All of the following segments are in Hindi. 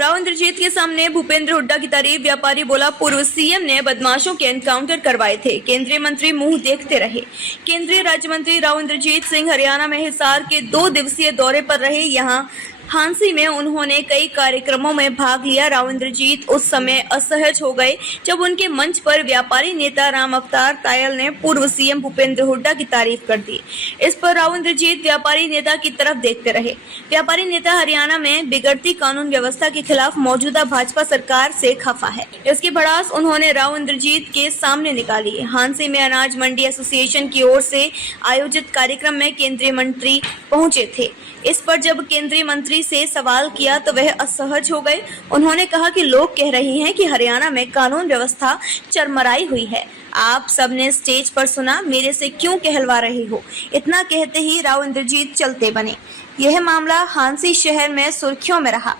राव इंद्रजीत के सामने भूपेंद्र हुड्डा की तारीफ। व्यापारी बोला, पूर्व सीएम ने बदमाशों के एनकाउंटर करवाए थे, केंद्रीय मंत्री मुंह देखते रहे। केंद्रीय राज्य मंत्री राव इंद्रजीत सिंह हरियाणा में हिसार के 2 दिवसीय दौरे पर रहे। यहाँ हांसी में उन्होंने कई कार्यक्रमों में भाग लिया। राव इंद्रजीत उस समय असहज हो गए जब उनके मंच पर व्यापारी नेता राम अवतार तायल ने पूर्व सीएम भूपेंद्र हुड्डा की तारीफ कर दी। इस पर राव इंद्रजीत व्यापारी नेता की तरफ देखते रहे। व्यापारी नेता हरियाणा में बिगड़ती कानून व्यवस्था के खिलाफ मौजूदा भाजपा सरकार से खफा है। इसकी भड़ास उन्होंने राव इंद्रजीत के सामने निकाली। हांसी में अनाज मंडी एसोसिएशन की ओर से आयोजित कार्यक्रम में केंद्रीय मंत्री पहुंचे थे। इस पर जब केंद्रीय मंत्री से सवाल किया तो वह असहज हो गए। उन्होंने कहा कि लोग कह रहे हैं कि हरियाणा में कानून व्यवस्था चरमराई हुई है। आप सबने स्टेज पर सुना, मेरे से क्यों कहलवा रहे हो? इतना कहते ही राव इंद्रजीत चलते बने। यह मामला हांसी शहर में सुर्खियों में रहा।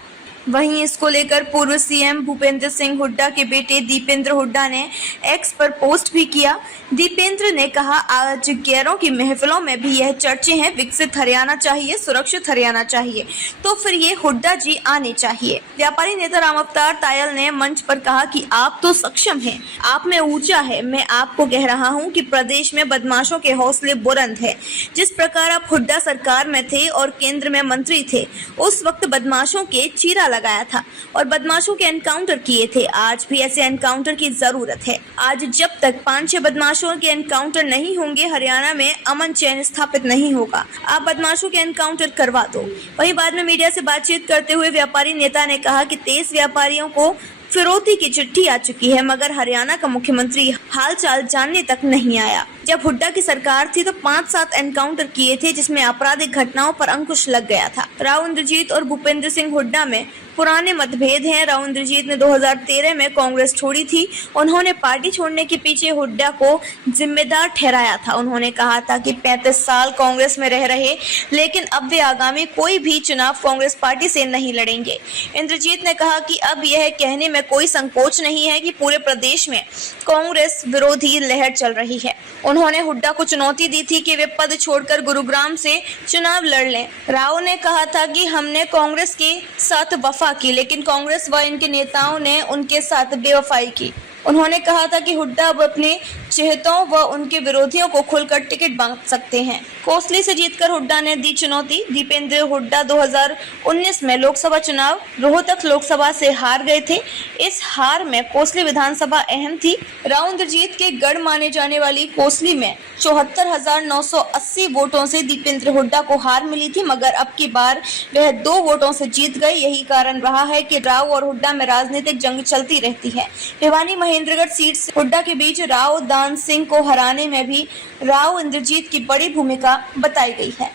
वहीं इसको लेकर पूर्व सीएम भूपेंद्र सिंह हुड्डा के बेटे दीपेंद्र हुड्डा ने एक्स पर पोस्ट भी किया। दीपेंद्र ने कहा, आज गैरों की महफिलों में भी यह चर्चे हैं, विकसित हरियाणा चाहिए, सुरक्षित हरियाणा चाहिए, तो फिर ये हुड्डा जी आने चाहिए। व्यापारी नेता राम अवतार तायल ने मंच पर कहा कि आप तो सक्षम हैं, आप में ऊर्जा है। मैं आपको कह रहा हूं कि प्रदेश में बदमाशों के हौसले बुलंद है। जिस प्रकार आप हुड्डा सरकार में थे और केंद्र में मंत्री थे, उस वक्त बदमाशों के चीरा लगाया था और बदमाशों के एनकाउंटर किए थे। आज भी ऐसे एनकाउंटर की जरूरत है। आज जब तक 5-6 बदमाशों के एनकाउंटर नहीं होंगे, हरियाणा में अमन चैन स्थापित नहीं होगा। आप बदमाशों के एनकाउंटर करवा दो। वहीं बाद में मीडिया से बातचीत करते हुए व्यापारी नेता ने कहा कि 23 व्यापारियों को फिरौती की चिट्ठी आ चुकी है, मगर हरियाणा का मुख्यमंत्री हालचाल जानने तक नहीं आया। जब हुड्डा की सरकार थी तो 5-7 एनकाउंटर किए थे, जिसमें आपराधिक घटनाओं पर अंकुश लग गया था। राव इंद्रजीत और भूपेंद्र सिंह हुड्डा में पुराने मतभेद हैं। राव इंद्रजीत ने 2013 में कांग्रेस छोड़ी थी। उन्होंने पार्टी छोड़ने के पीछे हुड्डा को जिम्मेदार ठहराया था। उन्होंने कहा था कि 35 साल कांग्रेस में रह रहे, लेकिन अब वे आगामी कोई भी चुनाव कांग्रेस पार्टी से नहीं लड़ेंगे। इंद्रजीत ने कहा कि अब यह कहने में कोई संकोच नहीं है कि पूरे प्रदेश में कांग्रेस विरोधी लहर चल रही है। उन्होंने हुड्डा को चुनौती दी थी कि वे पद छोड़कर गुरुग्राम से चुनाव लड़ लें। राव ने कहा था कि हमने कांग्रेस के साथ वफा की, लेकिन कांग्रेस व इनके नेताओं ने उनके साथ बेवफाई की। उन्होंने कहा था कि हुड्डा अब अपने चहेतों व उनके विरोधियों को खुलकर टिकट बांट सकते हैं। कोसली से जीतकर हुड्डा ने दी चुनौती। दीपेंद्र हुड्डा 2019 में लोकसभा चुनाव रोहतक लोकसभा से हार गए थे। इस हार में कोसली विधानसभा अहम थी। राव इंद्रजीत के गढ़ माने जाने वाली कोसली में 74,980 वोटों से दीपेंद्र हुड्डा को हार मिली थी, मगर अब की बार वह 2 वोटों से जीत गए। यही कारण रहा है कि राव और हुड्डा में राजनीतिक जंग चलती रहती है। भिवानी महेंद्रगढ़ सीट से हुड्डा के बीच राव दान सिंह को हराने में भी राव इंद्रजीत की बड़ी भूमिका बताई गई है।